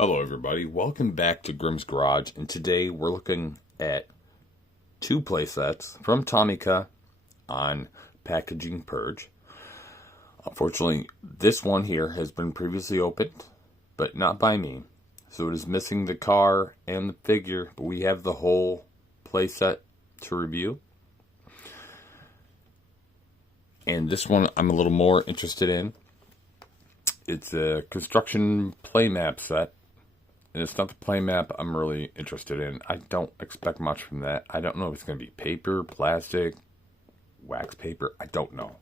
Hello everybody, welcome back to Grimm's Garage, and today we're looking at two playsets from TOMICA on packaging Purge. Unfortunately, this one here has been previously opened, but not by me, so it is missing the car and the figure, but we have the whole playset to review. And this one I'm a little more interested in. It's a construction play map set. And it's not the play map I'm really interested in. I don't expect much from that. I don't know if it's going to be paper, plastic, wax paper. I don't know.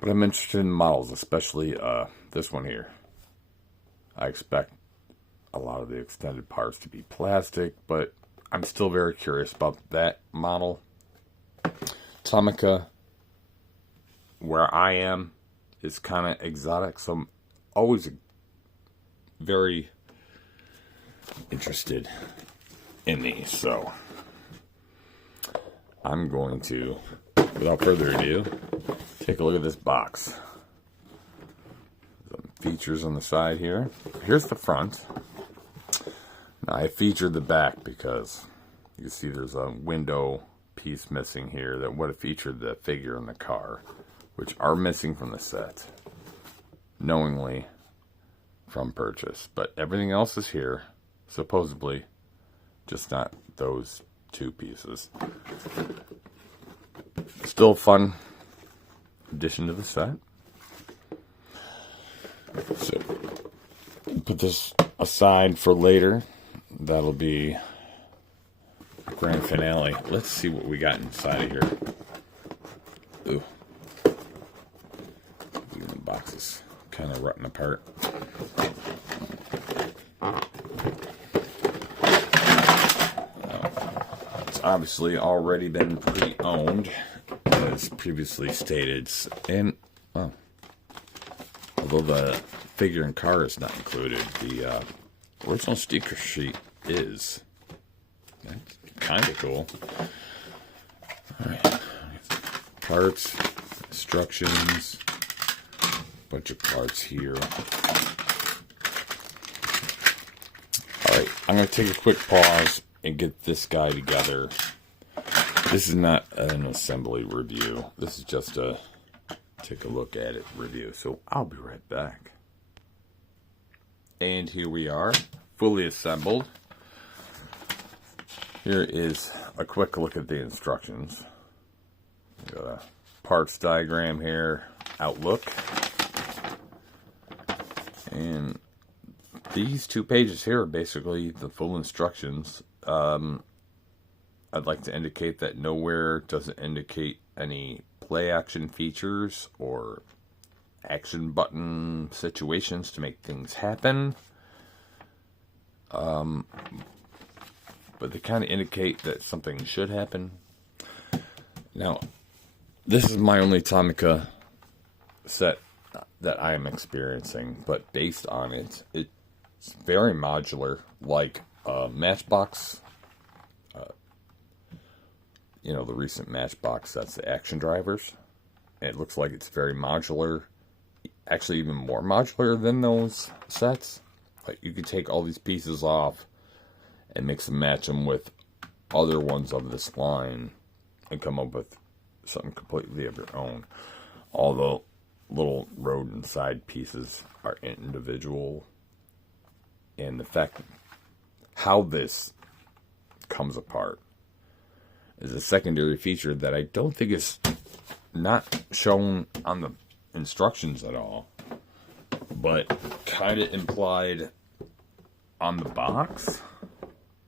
But I'm interested in models, especially this one here. I expect a lot of the extended parts to be plastic, but I'm still very curious about that model. TOMICA, where I am, is kind of exotic, so I'm always very interested in these, so I'm going to, without further ado, take a look at this box. Some features on the side here. Here's the front. Now I featured the back because you can see there's a window piece missing here that would have featured the figure in the car, which are missing from the set, knowingly from purchase, but everything else is here. Supposedly, just not those two pieces. Still a fun addition to the set. So, put this aside for later. That'll be grand finale. Let's see what we got inside of here. Ooh. The box is kind of rotting apart. Obviously already been pre-owned, as previously stated, and well, although the figure and car is not included, the original sticker sheet is. That's kind of cool. Alright, parts, instructions, bunch of parts here. Alright, I'm going to take a quick pause and get this guy together. This is not an assembly review. This is just a take a look at it review. So I'll be right back. And here we are, fully assembled. Here is a quick look at the instructions. Got a parts diagram here, outlook. And these 2 pages here are basically the full instructions. I'd like to indicate that nowhere does it indicate any play action features or action button situations to make things happen. But they kind of indicate that something should happen. Now, this is my only TOMICA set that I am experiencing, but based on it, it's very modular, like Matchbox. You know, the recent Matchbox sets, the action drivers. It looks like it's very modular, actually even more modular than those sets. Like, you could take all these pieces off and mix and match them with other ones of this line and come up with something completely of your own. All the little road and side pieces are individual, and the fact how this comes apart is a secondary feature that I don't think is not shown on the instructions at all, but kind of implied on the box.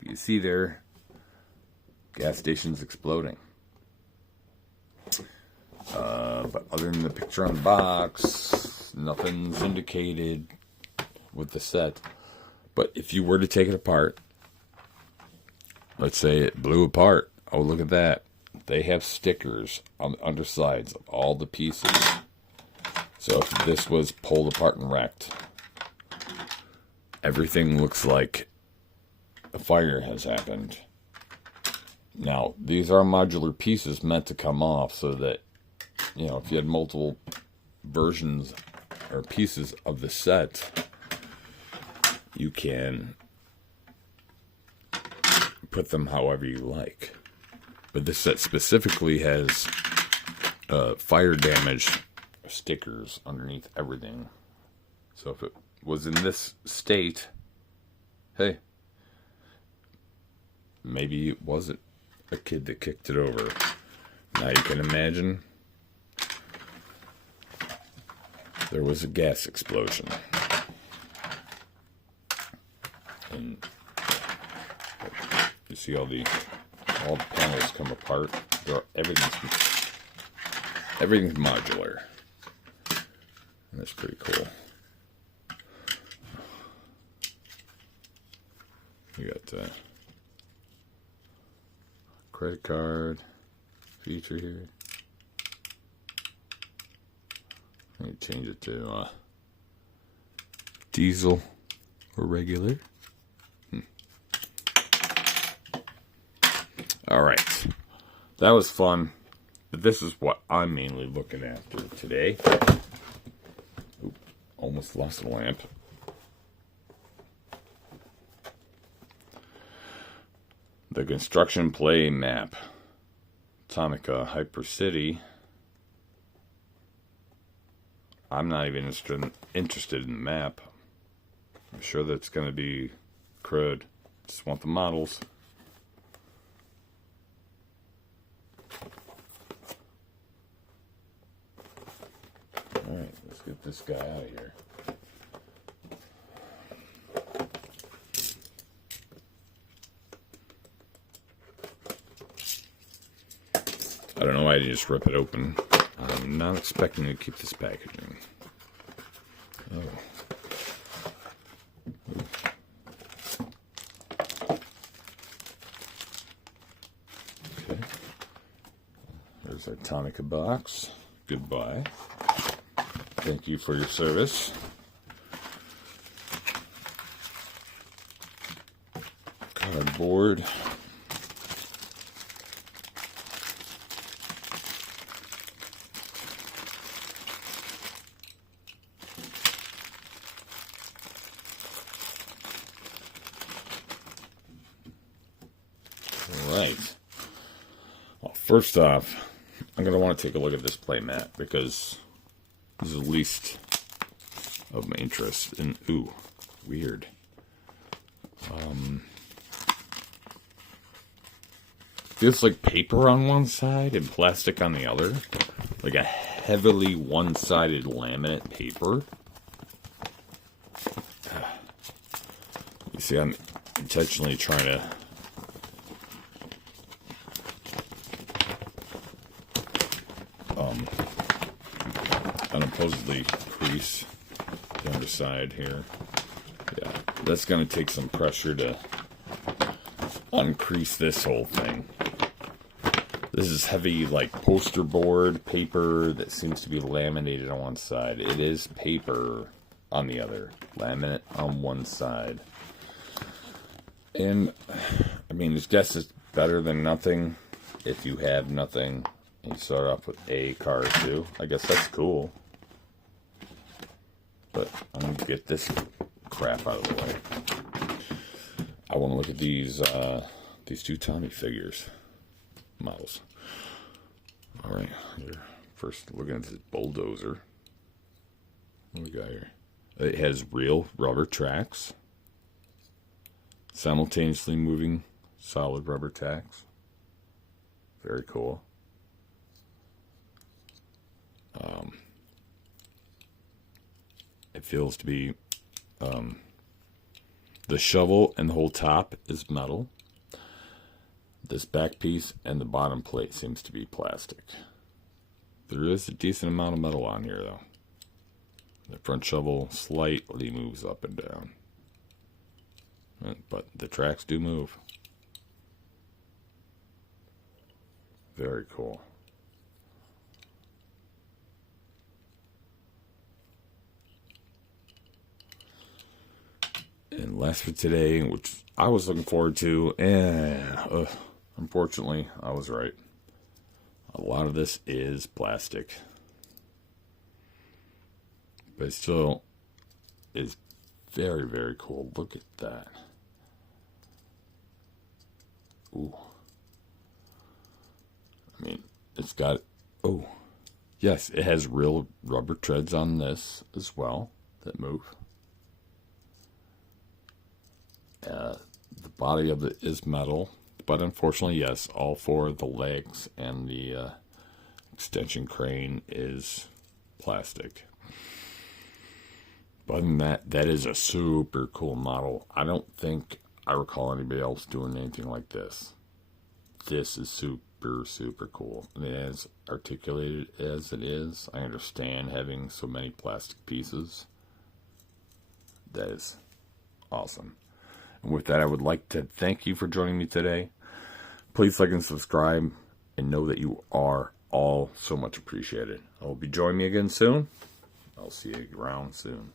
You see there, gas station's exploding. But other than the picture on the box, nothing's indicated with the set. But if you were to take it apart, let's say it blew apart. Oh, look at that. They have stickers on the undersides of all the pieces. So if this was pulled apart and wrecked, everything looks like a fire has happened. Now, these are modular pieces meant to come off so that, you know, if you had multiple versions or pieces of the set, you can put them however you like. But this set specifically has fire damage stickers underneath everything. So if it was in this state, hey, maybe it wasn't a kid that kicked it over. Now you can imagine there was a gas explosion. And you see all the panels come apart. Everything's modular. And that's pretty cool. You got credit card feature here. Let me change it to diesel or regular. All right, that was fun, but this is what I'm mainly looking after today. Oop, almost lost the lamp. The construction play map, TOMICA Hyper City. I'm not even interested in the map. I'm sure that's going to be crud. Just want the models. Alright, let's get this guy out of here. I don't know why I didn't just rip it open. I'm not expecting to keep this packaging. Oh. Okay. There's our TOMICA box. Goodbye. Thank you for your service. Cardboard. Alright. Well, first off, I'm going to want to take a look at this play mat because this is the least of my interest. And, ooh, weird. Feels like paper on one side and plastic on the other. Like a heavily one-sided laminate paper. You see, I'm intentionally trying to unopposedly crease the underside here. Yeah, that's going to take some pressure to uncrease this whole thing. This is heavy, like poster board paper that seems to be laminated on one side. It is paper on the other, laminate on one side. And I mean, I guess it's better than nothing. If you have nothing and you start off with a car or two, I guess that's cool. But I'm gonna get this crap out of the way. I want to look at these two Tommy figures models. All right, first looking at this bulldozer. What we got here? It has real rubber tracks, simultaneously moving solid rubber tracks. Very cool. It feels to be the shovel and the whole top is metal. This back piece and the bottom plate seems to be plastic. There is a decent amount of metal on here though. The front shovel slightly moves up and down. But the tracks do move. Very cool. And last for today, which I was looking forward to, and unfortunately, I was right. A lot of this is plastic. But it still is very, very cool. Look at that. Ooh. I mean, it's got, oh, yes, it has real rubber treads on this as well that move. The body of it is metal, but unfortunately, yes, all four of the legs and the extension crane is plastic. But other than that, that is a super cool model. I don't think I recall anybody else doing anything like this. This is super, super cool. And as articulated as it is, I understand having so many plastic pieces. That is awesome. And with that, I would like to thank you for joining me today. Please like and subscribe, and know that you are all so much appreciated. I hope you join me again soon. I'll see you around soon.